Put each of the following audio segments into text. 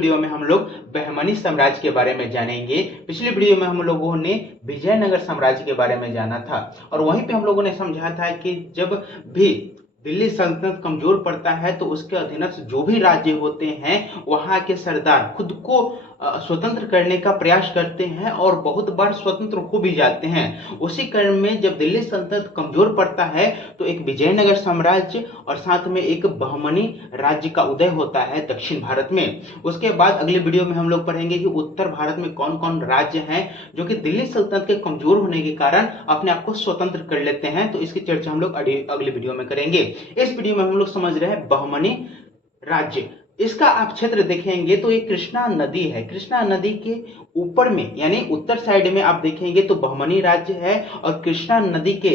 Video में हम लोग बहमनी साम्राज्य के बारे में जानेंगे। पिछले वीडियो में हम लोगों ने विजयनगर साम्राज्य के बारे में जाना था और वहीं पे हम लोगों ने समझा था कि जब भी दिल्ली सल्तनत कमजोर पड़ता है तो उसके अधीनस्थ जो भी राज्य होते हैं वहां के सरदार खुद को स्वतंत्र करने का प्रयास करते हैं और बहुत बार स्वतंत्र हो भी जाते हैं। उसी क्रम में जब दिल्ली सल्तनत कमजोर पड़ता है तो एक विजयनगर साम्राज्य और साथ में एक बहमनी राज्य का उदय होता है दक्षिण भारत में। उसके बाद अगले वीडियो में हम लोग पढ़ेंगे कि उत्तर भारत में कौन कौन राज्य हैं जो कि दिल्ली सल्तनत के कमजोर होने के कारण अपने आप को स्वतंत्र कर लेते हैं। तो इसकी चर्चा हम लोग अगले वीडियो में करेंगे। इस वीडियो में हम लोग समझ रहे हैं बहमनी राज्य। इसका आप क्षेत्र देखेंगे तो ये कृष्णा नदी है। कृष्णा नदी के ऊपर में यानी उत्तर साइड में आप देखेंगे तो बहमनी राज्य है और कृष्णा नदी के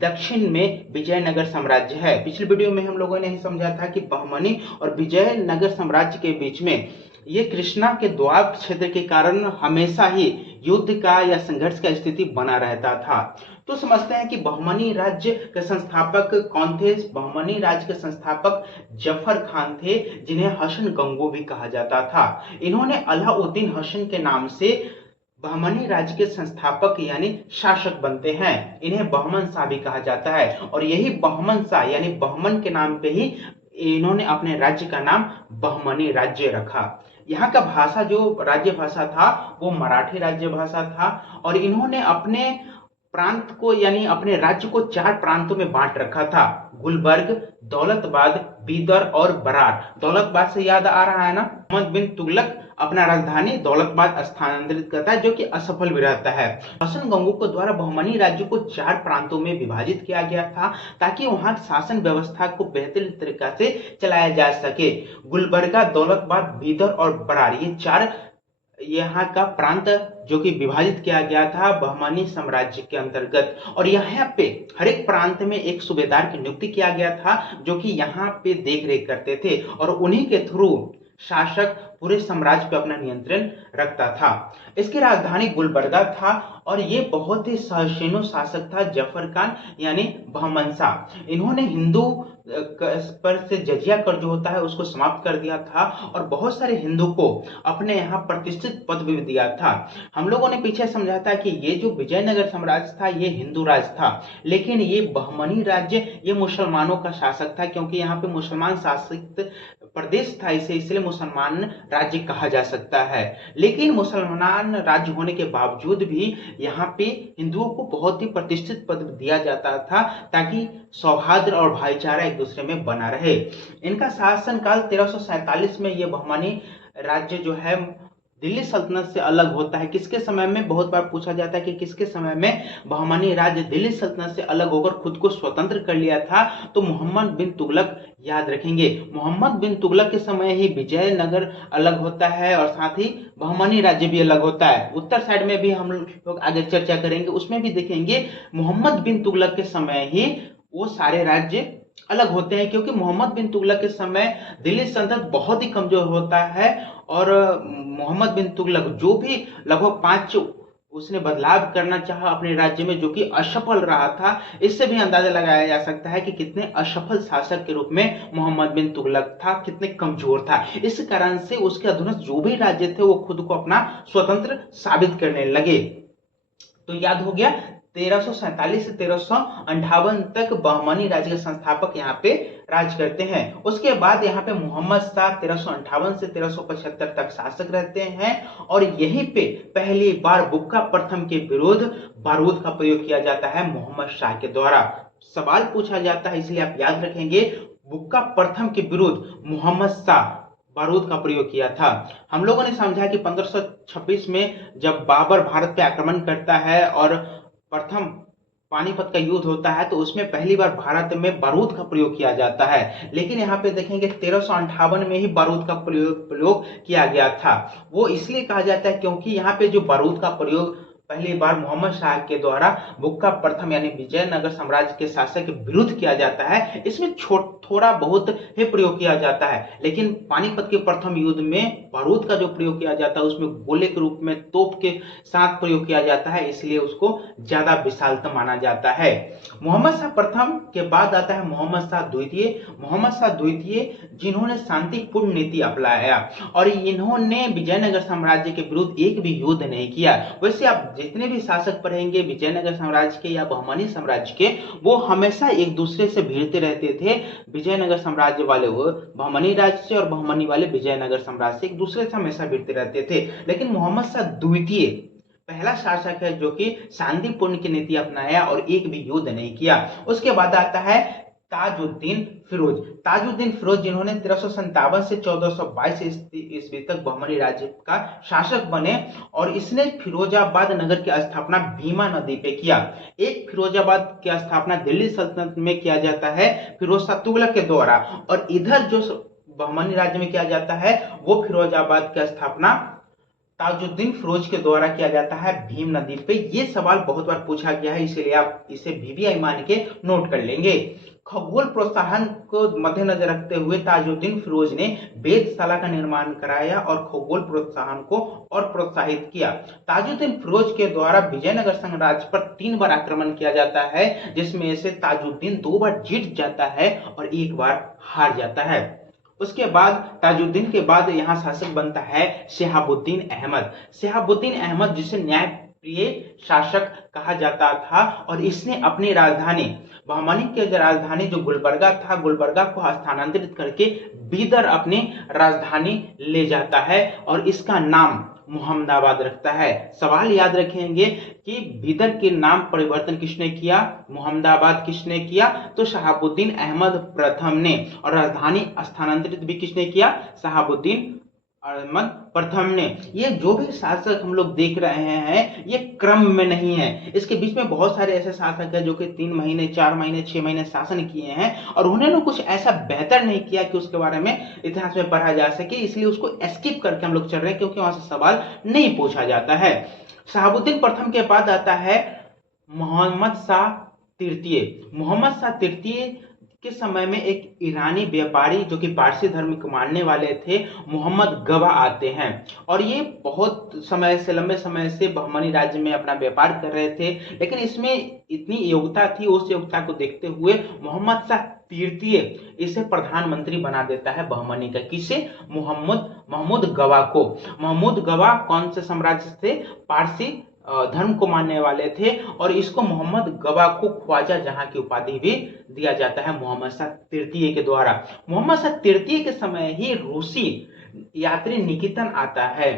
दक्षिण में विजयनगर साम्राज्य है। पिछले वीडियो में हम लोगों ने ही समझा था कि बहमनी और विजयनगर साम्राज्य के बीच में ये कृष्णा के दोआब क्षेत्र के कारण हमेशा ही युद्ध का या संघर्ष का स्थिति बना रहता था। तो समझते हैं कि बहमनी राज्य के संस्थापक कौन थे। बहमनी राज्य के संस्थापक जफर खान थे, जिन्हें हसन गंगो भी कहा जाता था। इन्होंने अलाउद्दीन हसन के नाम से बहमनी राज्य के संस्थापक यानी शासक बनते हैं। इन्हें बहमन शाह भी कहा जाता है और यही बहमन शाह यानी बहमन के नाम पे ही इन्होंने अपने राज्य का नाम बहमनी राज्य रखा। यहाँ का भाषा जो राज्य भाषा था वो मराठी राज्य भाषा था और इन्होंने अपने प्रांत को यानी अपने राज्य को 4 प्रांतों में बांट रखा था। गुलबर्ग, दौलताबाद, बीदर और बरार। दौलताबाद से याद आ रहा है ना, मोहम्मद बिन तुगलक अपना राजधानी दौलताबाद स्थानांतरित करता है जो कि असफल भी रहता है। हसन गंगू के द्वारा बहमनी राज्य को 4 प्रांतों में विभाजित किया गया था ताकि वहां शासन व्यवस्था को बेहतरीन तरीका से चलाया जा सके। गुलबर्गा, दौलताबाद, बीदर और बरार ये 4 यहाँ का प्रांत जो कि विभाजित किया गया था बहमनी साम्राज्य के अंतर्गत और यहाँ पे हर एक प्रांत में एक सूबेदार की नियुक्ति किया गया था जो कि यहाँ पे देख रेख करते थे और उन्हीं के थ्रू शासक पूरे साम्राज्य पर अपना नियंत्रण रखता था। इसकी राजधानी गुलबर्गा था और ये बहुत ही सहिष्णु शासक था जफर खान यानी बहमन शाह। इन्होंने हिंदू पर से जजिया कर जो होता है उसको समाप्त कर दिया था और बहुत सारे हिंदू को अपने यहाँ प्रतिष्ठित पद भी दिया था। हम लोगों ने पीछे समझा था कि ये जो विजयनगर साम्राज्य था ये हिंदू राज्य था, लेकिन ये बहमनी राज्य ये मुसलमानों का शासक था क्योंकि यहाँ पे मुसलमान शासित प्रदेश था, इसे इसलिए मुसलमान राज्य कहा जा सकता है। लेकिन मुसलमान राज्य होने के बावजूद भी यहाँ पे हिंदुओं को बहुत ही प्रतिष्ठित पद दिया जाता था ताकि सौहार्द और भाईचारा एक दूसरे में बना रहे। इनका शासनकाल 1347 में ये बहमनी राज्य जो है दिल्ली सल्तनत से अलग होता है। किसके समय में, बहुत बार पूछा जाता है कि किसके समय में बहमनी राज्य दिल्ली सल्तनत से अलग होकर खुद को स्वतंत्र कर लिया था, तो मोहम्मद बिन तुगलक याद रखेंगे। मोहम्मद बिन तुगलक के समय ही विजयनगर अलग होता है और साथ ही बहमनी राज्य भी अलग होता है। उत्तर साइड में भी हम लोग आगे चर्चा करेंगे, उसमें भी देखेंगे मोहम्मद बिन तुगलक के समय ही वो सारे राज्य अलग होते हैं क्योंकि मोहम्मद बिन तुगलक के समय दिल्ली सल्तनत बहुत ही कमजोर होता है और मोहम्मद बिन तुगलक जो भी लगभग 5 उसने बदलाव करना चाहा अपने राज्य में जो कि असफल रहा था। इससे भी अंदाजा लगाया जा सकता है कि कितने असफल शासक के रूप में मोहम्मद बिन तुगलक था, कितने कमजोर था। इस कारण से उसके अधीनस्थ जो भी राज्य थे वो खुद को अपना स्वतंत्र साबित करने लगे। तो याद हो गया 1347 से 1358 तक बहमनी राज्य के संस्थापक यहाँ पे राज करते हैं। उसके बाद यहाँ पे मोहम्मद शाह 1358 से 1375 तक शासक रहते हैं और यहीं पे पहली बार बुक्का प्रथम के विरुद्ध बारूद का प्रयोग किया जाता है मोहम्मद शाह के द्वारा। सवाल पूछा जाता है इसलिए आप याद रखेंगे, बुक्का प्रथम के विरुद्ध मोहम्मद शाह बारूद का प्रयोग किया था। हम लोगों ने समझा कि 1526 में जब बाबर भारत पे आक्रमण करता है और प्रथम पानीपत का युद्ध होता है तो उसमें पहली बार भारत में बारूद का प्रयोग किया जाता है। लेकिन यहाँ पे देखेंगे 1358 में ही बारूद का प्रयोग किया गया था। वो इसलिए कहा जाता है क्योंकि यहाँ पे जो बारूद का प्रयोग पहली बार मोहम्मद शाह के द्वारा बुक्का प्रथम यानी विजयनगर साम्राज्य के शासक के विरुद्ध किया जाता है। इसमें थोड़ा बहुत ही प्रयोग किया जाता है, लेकिन पानीपत के प्रथम युद्ध में बारूद का जो प्रयोग किया जाता है उसमें गोले के रूप में तोप के साथ प्रयोग किया जाता है, इसलिए उसको ज्यादा विशालतम माना जाता है। मोहम्मद शाह प्रथम के बाद आता है मोहम्मद शाह द्वितीय। मोहम्मद शाह द्वितीय जिन्होंने शांतिपूर्ण नीति अपनाया और इन्होंने विजयनगर साम्राज्य के विरुद्ध एक भी युद्ध नहीं किया। वैसे आप जितने भी शासक पढ़ेंगे विजयनगर साम्राज्य के या बहमनी साम्राज्य के, वो हमेशा एक दूसरे से भिड़ते रहते थे। विजयनगर साम्राज्य वाले वो बहमनी राज्य से और बहमनी वाले विजयनगर साम्राज्य से एक दूसरे से हमेशा भिड़ते रहते थे। लेकिन मोहम्मद शाह द्वितीय पहला शासक है जो कि शांतिपूर्ण की नीति अपनाया और एक भी युद्ध नहीं किया। उसके बाद आता है ताजुद्दीन फिरोज। ताजुद्दीन फिरोज जिन्होंने 1357 से 1422 ईस्वी तक बहमनी राज्य का शासक बने और इसने फिरोजाबाद नगर की स्थापना भीमा नदी पे किया। एक फिरोजाबाद की स्थापना दिल्ली सल्तनत में किया जाता है फिरोज शाह तुगलक के द्वारा, और इधर जो बहमनी राज्य में किया जाता है वो फिरोजाबाद की स्थापना ताजुद्दीन फिरोज के द्वारा किया जाता है भीम नदी पे। ये सवाल बहुत बार पूछा गया है, इसलिए आप इसे वीवीआई मान के नोट कर लेंगे। खगोल प्रोत्साहन को मद्देनजर रखते हुए ताजुद्दीन फिरोज ने वेधशाला का निर्माण कराया और खगोल प्रोत्साहन को और प्रोत्साहित किया। ताजुद्दीन फिरोज के द्वारा विजयनगर साम्राज्य पर 3 बार आक्रमण किया जाता है, जिसमें से ताजुद्दीन 2 बार जीत जाता है और 1 बार हार जाता है। उसके बाद ताजुद्दीन के बाद यहाँ शासक बनता है शहाबुद्दीन अहमद। शहाबुद्दीन अहमद जिसे न्यायप्रिय शासक कहा जाता था, और इसने अपनी राजधानी बहमनी की राजधानी जो गुलबर्गा था, गुलबर्गा को स्थानांतरित करके बीदर अपनी राजधानी ले जाता है और इसका नाम मुहम्मदाबाद रखता है। सवाल याद रखेंगे कि बीदर के नाम परिवर्तन किसने किया, मुहम्मदाबाद किसने किया, तो शहाबुद्दीन अहमद प्रथम ने, और राजधानी स्थानांतरित भी किसने किया, शहाबुद्दीन अहमद प्रथम ने। ये जो भी शासक हम लोग देख रहे हैं ये क्रम में नहीं है, इसके बीच में बहुत सारे ऐसे शासक हैं जो कि 3 महीने 4 महीने 6 महीने शासन किए हैं और उन्होंने कुछ ऐसा बेहतर नहीं किया कि उसके बारे में इतिहास में पढ़ा जा सके, इसलिए उसको स्किप करके हम लोग चल रहे हैं क्योंकि वहां से सवाल नहीं पूछा जाता है। शहाबुद्दीन प्रथम के बाद आता है मोहम्मद शाह तृतीय। मोहम्मद शाह तृतीय के समय में एक ईरानी व्यापारी जो कि पारसी धर्म को मानने वाले थे, मोहम्मद गवा आते हैं, और ये बहुत समय से लंबे समय से बहमनी राज्य में अपना व्यापार कर रहे थे, लेकिन इसमें इतनी योग्यता थी, उस योग्यता को देखते हुए मोहम्मद शाह तृतीय इसे प्रधानमंत्री बना देता है बहमनी का। किसे, महमूद गवा को। महमूद गवा कौन से साम्राज्य से, पारसी धर्म को मानने वाले थे, और इसको मोहम्मद गवा को ख्वाजा जहां की उपाधि भी दिया जाता है मोहम्मद शाह तृतीय के द्वारा। मोहम्मद शाह तृतीय के समय ही रूसी यात्री निकेतन आता है,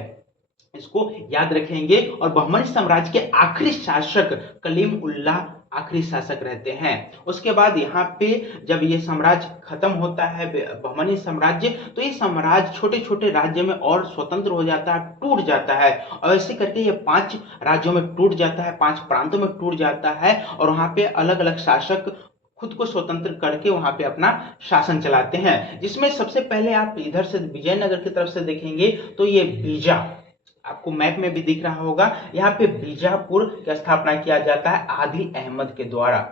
इसको याद रखेंगे, और बहमनी साम्राज्य के आखिरी शासक कलीम उल्लाह आखिरी शासक रहते हैं। उसके बाद यहाँ पे जब ये साम्राज्य खत्म होता है बहमनी साम्राज्य, तो ये साम्राज्य छोटे छोटे राज्य में और स्वतंत्र हो जाता है, टूट जाता है, और ऐसे करके ये 5 राज्यों में टूट जाता है, 5 प्रांतों में टूट जाता है, और वहां पे अलग अलग शासक खुद को स्वतंत्र करके वहां पे अपना शासन चलाते हैं। जिसमें सबसे पहले आप इधर से विजयनगर की तरफ से देखेंगे तो ये बीजा आपको मैप में भी दिख रहा होगा, यहाँ पे बीजापुर की स्थापना किया जाता है आदिल अहमद के द्वारा।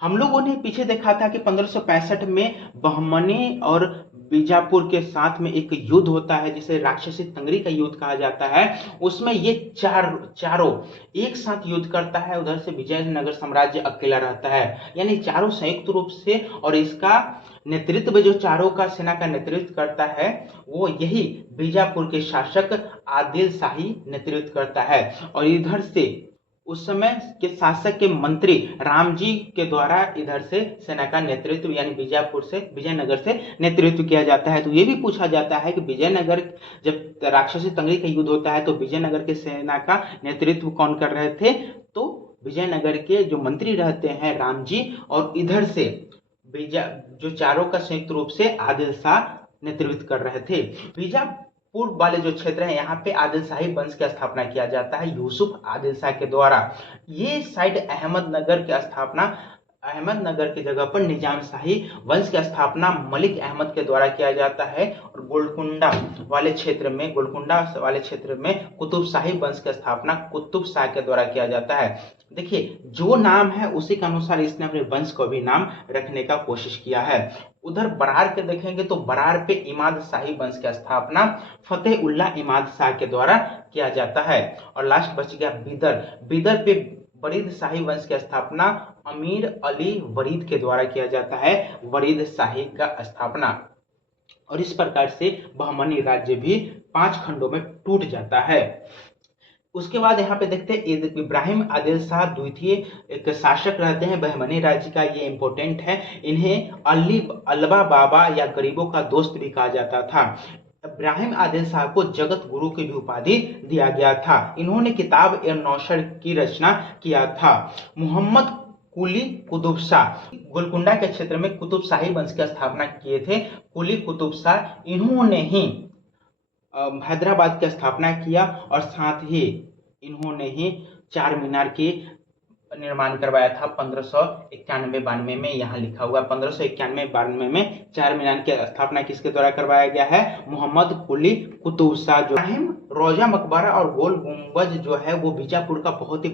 हम लोगों ने पीछे देखा था कि 1565 में बहमनी और बीजापुर के साथ में एक युद्ध होता है जिसे राक्षसी तंगरी का युद्ध कहा जाता है। उसमें ये चारों एक साथ युद्ध करता है, उधर से विजयनगर साम्राज्य अकेला रहता है, यानी चारों संयुक्त रूप से, और इसका नेतृत्व जो चारों का सेना का नेतृत्व करता है वो यही बीजापुर के शासक आदिल शाही नेतृत्व करता है, और इधर से उस समय के शासक के मंत्री रामजी के द्वारा इधर से सेना का नेतृत्व यानी बीजापुर से विजयनगर से नेतृत्व किया जाता है। तो ये भी पूछा जाता है कि विजयनगर जब राक्षसी तंगरी का युद्ध होता है तो विजयनगर के सेना का नेतृत्व कौन कर रहे थे, तो विजयनगर के जो मंत्री रहते हैं रामजी, और इधर से जो चारों का संयुक्त रूप से आदिल शाह नेतृत्व कर रहे थे। बीजापुर वाले जो क्षेत्र है यहाँ पे आदिल शाही वंश की स्थापना किया जाता है यूसुफ आदिल शाह के द्वारा। ये साइड अहमदनगर की स्थापना अहमदनगर की जगह पर निजाम शाही वंश की स्थापना मलिक अहमद के द्वारा किया जाता है और गोलकुंडा वाले क्षेत्र में कुतुब शाही वंश की स्थापना कुतुब शाह के द्वारा किया जाता है। देखिए, जो नाम है उसी के अनुसार इसने अपने वंश को भी नाम रखने का कोशिश किया है। उधर बरार के देखेंगे तो बरार पे इमाद शाही वंश की स्थापना फतेह उल्लाह इमाद शाह के द्वारा किया जाता है। और लास्ट बच गया बिदर पे वरीद शाही वंश की स्थापना अमीर अली वरीद के द्वारा किया जाता है, वरीद शाही का स्थापना। और इस प्रकार से बहमनी राज्य भी 5 खंडों में टूट जाता है। उसके बाद यहाँ पे देखते हैं इब्राहिम आदिल शाह द्वितीय एक शासक रहते हैं बहमनी राज्य का, ये इंपॉर्टेंट है। इन्हें अल्बा बाबा या गरीबों का दोस्त भी कहा जाता था। इब्राहिम आदिल शाह को जगत गुरु की भी उपाधि दिया गया था। इन्होंने किताब ए नौशर की रचना किया था। मोहम्मद कुली कुतुब शाह गोलकुंडा के क्षेत्र में कुतुब शाही वंश की स्थापना किए थे। कुली कुतुब शाह इन्होंने ही हैदराबाद की स्थापना किया और साथ ही इन्होंने ही चार मीनार की निर्माण करवाया था 1591-92 में। यहाँ लिखा हुआ 1591-92 में चार मीनार की स्थापना किसके द्वारा करवाया गया है? मोहम्मद कुली कुतुब शाह। जो इब्राहिम रोजा मकबरा और गोल गुंबज जो है वो बीजापुर का बहुत ही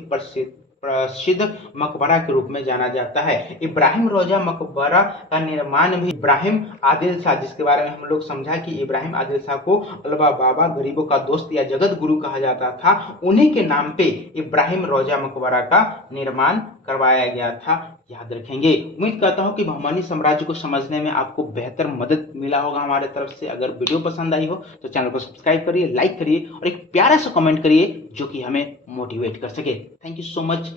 प्रसिद्ध मकबरा के रूप में जाना जाता है। इब्राहिम रोजा मकबरा का निर्माण भी इब्राहिम आदिल शाह, जिसके बारे में हम लोग समझा कि इब्राहिम आदिल शाह को अल्बा बाबा गरीबों का दोस्त या जगत गुरु कहा जाता था, उन्हीं के नाम पे इब्राहिम रोजा मकबरा का निर्माण करवाया गया था। याद रखेंगे। उम्मीद करता हूं कि बहमनी साम्राज्य को समझने में आपको बेहतर मदद मिला होगा हमारे तरफ से। अगर वीडियो पसंद आई हो तो चैनल को सब्सक्राइब करिए, लाइक करिए और एक प्यारा सा कमेंट करिए जो कि हमें मोटिवेट कर सके। Thank you so much.